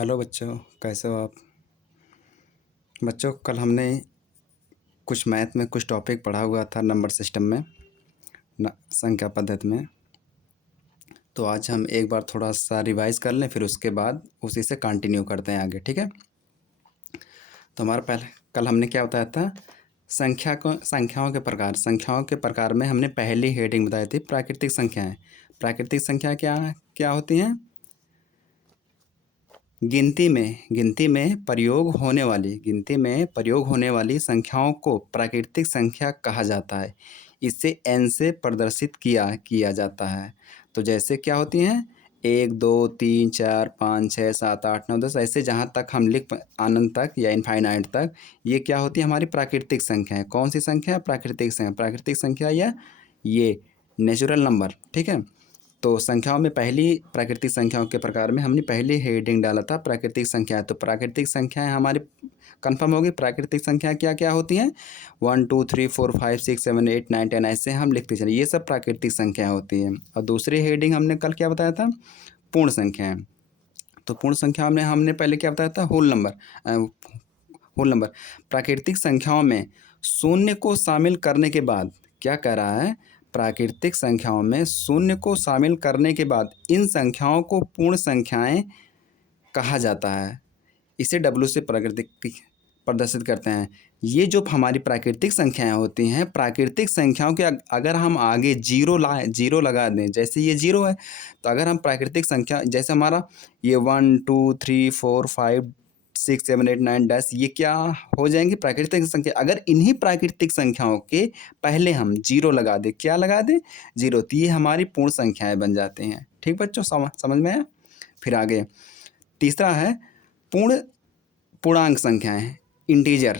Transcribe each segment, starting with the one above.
Hello बच्चों, कैसे हो आप? बच्चों, कल हमने कुछ मैथ में कुछ टॉपिक पढ़ा हुआ था नंबर सिस्टम में, संख्या पद्धति में। तो आज हम एक बार थोड़ा सा रिवाइज कर लें, फिर उसके बाद उसी से कंटिन्यू करते हैं आगे, ठीक है? तो हमारा पहले कल हमने क्या बताया था? संख्याओं के प्रकार में हमने पहली हेडिंग बताई थी प्राकृतिक संख्याएँ। प्राकृतिक संख्या क्या क्या होती हैं? गिनती में प्रयोग होने वाली संख्याओं को प्राकृतिक संख्या कहा जाता है। इसे n से प्रदर्शित किया जाता है। तो जैसे क्या होती हैं? 1 2 3 4 5 6 7 8 9 10, ऐसे जहाँ तक हम अनंत तक या इनफाइनाइट तक, ये क्या होती है? हमारी प्राकृतिक संख्या है। कौन सी संख्या है? प्राकृतिक संख्या या ये नेचुरल नंबर, ठीक है? तो संख्याओं में पहली प्राकृतिक संख्याओं के प्रकार में हमने पहली हेडिंग डाला था प्राकृतिक संख्या। तो प्राकृतिक संख्याएं हमारी कंफर्म होगी। प्राकृतिक संख्या क्या क्या होती हैं? 1 2 3 4 5 6 7 8 9 10, ऐसे हम लिखते चले। ये सब प्राकृतिक संख्या होती हैं। और दूसरी हेडिंग हमने कल क्या बताया था? पूर्ण संख्याएं। तो पूर्ण संख्या में हमने पहले क्या बताया था? Whole number. प्राकृतिक संख्याओं में शून्य को शामिल करने के बाद क्या कह रहा है? प्राकृतिक संख्याओं में शून्य को शामिल करने के बाद इन संख्याओं को पूर्ण संख्याएं कहा जाता है। इसे W से प्राकृतिक प्रदर्शित करते हैं। ये जो हमारी प्राकृतिक संख्याएं होती हैं, प्राकृतिक संख्याओं के अगर हम आगे जीरो लगा दें, जैसे ये जीरो है, तो अगर हम प्राकृतिक संख्या जैसे हमारा ये 1 2 3 4 5 6 7 8 9 10, ये क्या हो जाएंगी? प्राकृतिक संख्या। अगर इन्हीं प्राकृतिक संख्याओं के पहले हम जीरो लगा दें, क्या लगा दें? जीरो, तो ये हमारी पूर्ण संख्याएं बन जाती हैं। ठीक बच्चों, समझ में आया? फिर आगे तीसरा है पूर्णांक संख्याएं, इंटीजर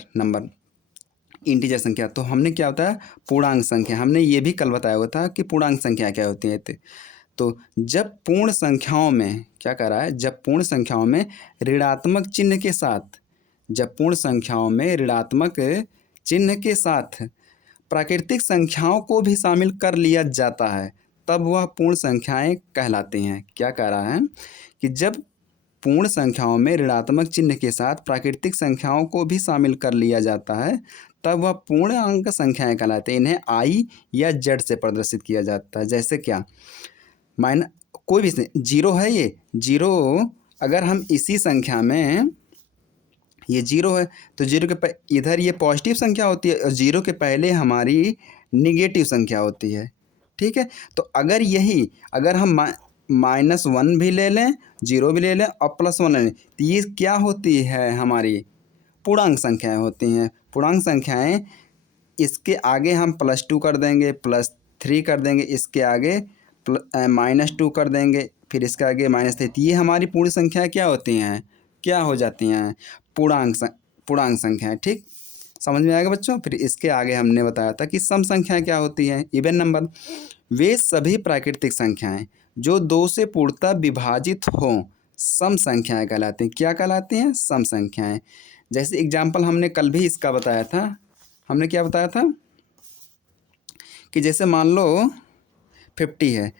संख्या। तो हमने क्या होता है? पूर्णांक संख्या। हमने ये भी कल बताया हुआ था कि पूर्णांक संख्या क्या होती है। तो जब पूर्ण संख्याओं में क्या कर रहा है? जब पूर्ण संख्याओं में ऋणात्मक चिन्ह के साथ प्राकृतिक संख्याओं को भी शामिल कर लिया जाता है, तब वह पूर्ण संख्याएं कहलाती हैं। क्या कह रहा है? कि जब पूर्ण संख्याओं में ऋणात्मक चिन्ह के साथ प्राकृतिक संख्याओं को भी शामिल कर लिया जाता है, तब वह पूर्ण अंक संख्याएं कहलाते हैं। इन्हें I या Z से प्रदर्शित किया जाता है। जैसे क्या? कोई भी जीरो है, ये जीरो, अगर हम इसी संख्या में, ये जीरो है, तो जीरो के इधर ये पॉजिटिव संख्या होती है और जीरो के पहले हमारी निगेटिव संख्या होती है। ठीक है? तो अगर हम -1 भी ले लें, जीरो भी ले लें और +1 ले लें, तो ये क्या होती है? हमारी पूर्णांक संख्याएं होती हैं। पूर्णांक संख्याएं, इसके आगे हम +2 कर देंगे, +3 कर देंगे, इसके आगे -2 कर देंगे, फिर इसके आगे -3। ये हमारी पूर्ण संख्या क्या होती हैं? क्या हो जाती हैं? पूर्णांक संख्याएं। ठीक, समझ में आएगा बच्चों? फिर इसके आगे हमने बताया था कि सम संख्याएं क्या होती हैं? Even number. वे सभी प्राकृतिक संख्याएं जो 2 से पूर्णतः विभाजित हों, सम संख्याएं कहलाती हैं। क्या कहलाती हैं? सम संख्याएं। जैसे एग्जाम्पल हमने कल भी इसका बताया था। हमने क्या बताया था? कि जैसे मान लो 50 है,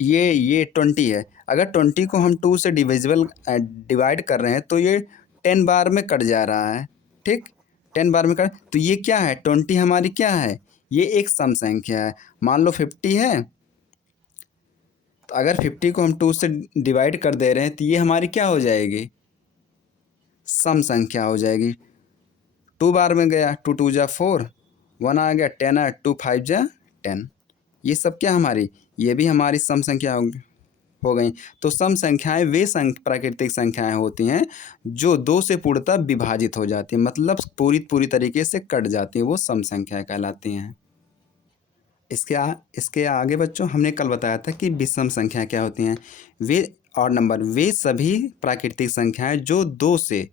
ये 20 है। अगर 20 को हम 2 से डिवाइड कर रहे हैं, तो ये 10 बार में कट जा रहा है। ठीक, 10 बार में कट, तो ये क्या है? 20 हमारी क्या है? ये एक सम संख्या है। मान लो 50 है, तो अगर 50 को हम 2 से डिवाइड कर दे रहे हैं, तो ये हमारी क्या हो जाएगी? सम संख्या हो जाएगी। 2 बार में गया, 2 2 जा 4, 1 आ गया, 10 आया, 2 5 जा 10। ये सब क्या हमारी? ये भी हमारी सम संख्या हो गई। तो सम संख्याएं वे प्राकृतिक संख्याएं होती हैं जो 2 से पूर्णतः विभाजित हो जाती हैं, मतलब पूरी तरीके से कट जाती हैं, वो सम संख्याएं कहलाती हैं। इसके आगे बच्चों हमने कल बताया था कि विषम संख्या क्या होती हैं। वे सभी प्राकृतिक संख्याएं जो 2 से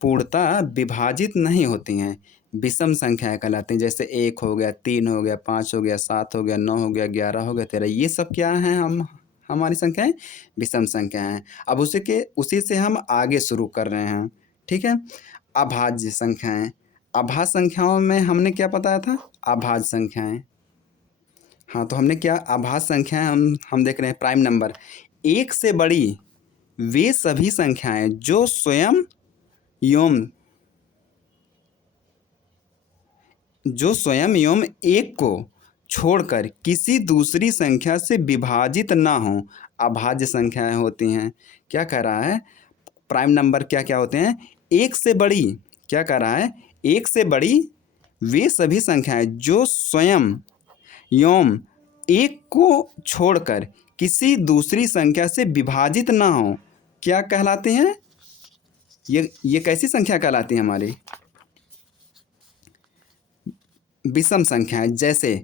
पूर्णतः विभाजित नहीं होती हैं, विषम संख्याएं कहलाती हैं। जैसे 1 हो गया, 3 हो गया, 5 हो गया, 7 हो गया, 9 हो गया, 11 हो गया, 13, ये सब क्या हैं? हमारी संख्याएं विषम संख्या हैं। अब उसी से हम आगे शुरू कर रहे हैं। ठीक है? अभाज्य संख्याएं। अभाज्य संख्याओं में हमने क्या बताया था? अभाज्य संख्याएं। हाँ, तो हमने क्या? अभाज्य संख्याएं हम देख रहे हैं। प्राइम नंबर, एक से बड़ी वे सभी संख्याएं जो स्वयं एवं एक को छोड़कर किसी दूसरी संख्या से विभाजित ना हो अभाज्य संख्याएं होती हैं। क्या कह रहा है? प्राइम नंबर क्या क्या होते हैं? एक से बड़ी। क्या कह रहा है? एक से बड़ी वे सभी संख्याएं जो स्वयं एवं एक को छोड़कर किसी दूसरी संख्या से विभाजित ना हो क्या कहलाते हैं? ये कैसी संख्या कहलाती है हमारी? विषम संख्याएं। जैसे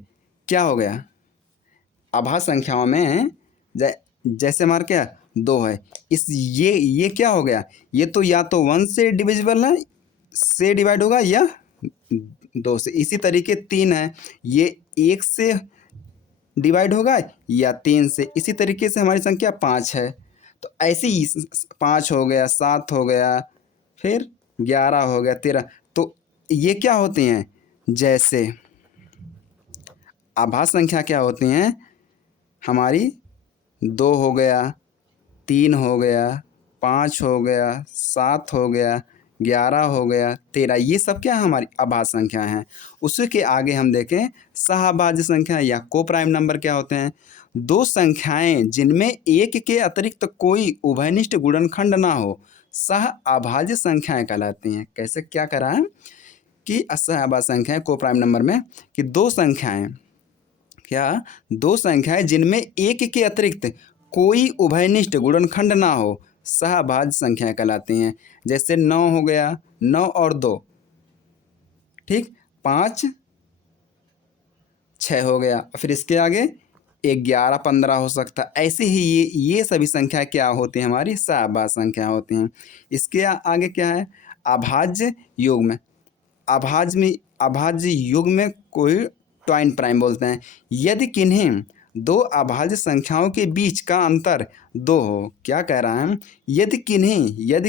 क्या हो गया? अभाज्य संख्याओं में जैसे हमारे क्या 2 है, इस ये क्या हो गया? ये तो या तो 1 से डिविजिबल है, से डिवाइड होगा, या 2 से। इसी तरीके 3 है, ये 1 से डिवाइड होगा या 3 से। इसी तरीके से हमारी संख्या 5 है, तो ऐसे ही 5 हो गया, 7 हो गया, फिर 11 हो गया, 13। तो ये क्या होती हैं? जैसे आभाज्य संख्या क्या होती हैं हमारी? 2 हो गया, 3 हो गया, 5 हो गया, 7 हो गया, 11 हो गया, 13। ये सब क्या है? हमारी अभाज्य संख्याएं हैं। उसी के आगे हम देखें सहअभाज्य संख्या या को प्राइम नंबर क्या होते हैं? 2 संख्याएं जिनमें एक के अतिरिक्त कोई उभयनिष्ठ गुणनखंड ना हो सहअभाज्य संख्याएं कहलाती हैं। कैसे? क्या करा है कि सहअभाज्य संख्याएं को प्राइम नंबर में कि 2 संख्याएं जिनमें एक के अतिरिक्त कोई उभयनिष्ठ गुणनखंड ना हो सहअभाज्य संख्याएं कहलाती हैं। जैसे 9 हो गया, 9 और 2, ठीक, 5 6 हो गया, फिर इसके आगे 11 15 हो सकता है। ऐसे ही ये सभी संख्या क्या होती हैं? हमारी सहअभाज्य संख्या होती हैं। इसके आगे क्या है? अभाज्य युग्म। अभाज्य युग्म कोई ट्वाइन प्राइम बोलते हैं। यदि किन्हीं 2 अभाज्य संख्याओं के बीच का अंतर 2 हो। क्या कह रहा है? यदि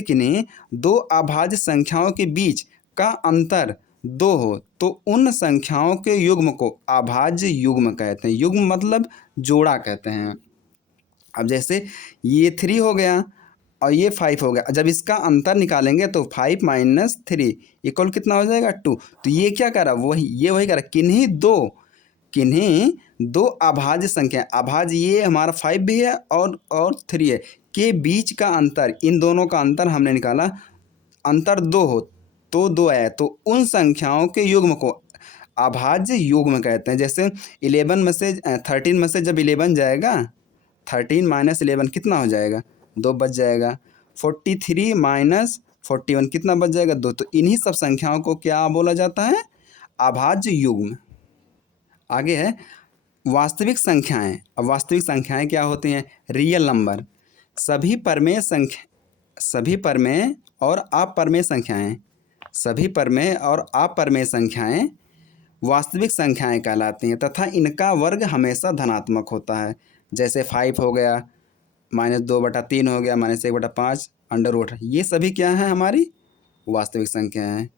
किन्हीं 2 अभाज्य संख्याओं के बीच का अंतर 2 हो तो उन संख्याओं के युग्म को अभाज्य युग्म कहते हैं। युग्म मतलब जोड़ा कहते हैं। अब जैसे ये 3 हो गया और ये 5 हो गया, जब इसका अंतर निकालेंगे तो 5 माइनस 3 इक्वल कितना हो जाएगा? 2। तो ये क्या करा? वही करा। किन्हीं दो अभाज्य संख्या, अभाज्य ये हमारा 5 भी है और 3 है, के बीच का अंतर, इन दोनों का अंतर हमने निकाला, अंतर 2 हो तो 2 आया, तो उन संख्याओं के युग्म को अभाज्य युग्म कहते हैं। जैसे 11 में से 13 में से जब 11 जाएगा, 13 माइनस 11 कितना हो जाएगा? 2 बच जाएगा। 43 माइनस 41 कितना बच जाएगा? 2। तो इन्हीं सब संख्याओं को क्या बोला जाता है? अभाज्य युग्म। आगे है वास्तविक संख्याएं। अब वास्तविक संख्याएं क्या होती हैं? Real number. सभी परमेय और अपरमेय संख्याएं वास्तविक संख्याएं कहलाती हैं तथा इनका वर्ग हमेशा धनात्मक होता है। जैसे 5 हो गया, -2/3 हो गया, -1/5 अंडर रूट। ये सभी क्या हैं? हमारी वास्तविक संख्याएं हैं।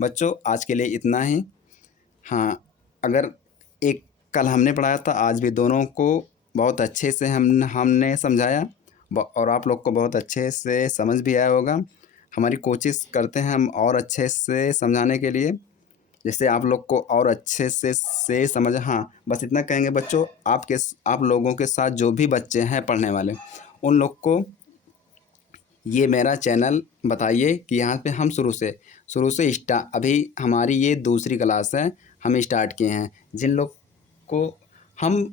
बच्चों आज के लिए इतना ही। हाँ, अगर एक कल हमने पढ़ाया था, आज भी दोनों को बहुत अच्छे से हमने समझाया और आप लोग को बहुत अच्छे से समझ भी आया होगा। हमारी कोशिश करते हैं हम और अच्छे से समझाने के लिए, जैसे आप लोग को और अच्छे से समझ। हाँ, बस इतना कहेंगे बच्चों, आप लोगों के साथ जो भी बच्चे हैं पढ़ने वाले, उन लोग को ये मेरा चैनल बताइए कि यहाँ पे हम शुरू से अभी हमारी ये दूसरी क्लास है, हम स्टार्ट किए हैं। जिन लोग को हम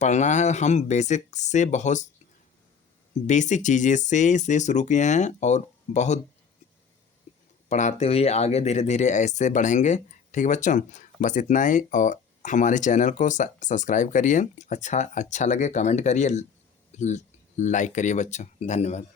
पढ़ना है, हम बहुत बेसिक चीज़ें से शुरू किए हैं और बहुत पढ़ाते हुए आगे धीरे धीरे ऐसे बढ़ेंगे। ठीक है बच्चों, बस इतना ही। और हमारे चैनल को सब्सक्राइब करिए, अच्छा लगे कमेंट करिए, लाइक करिए बच्चों। धन्यवाद।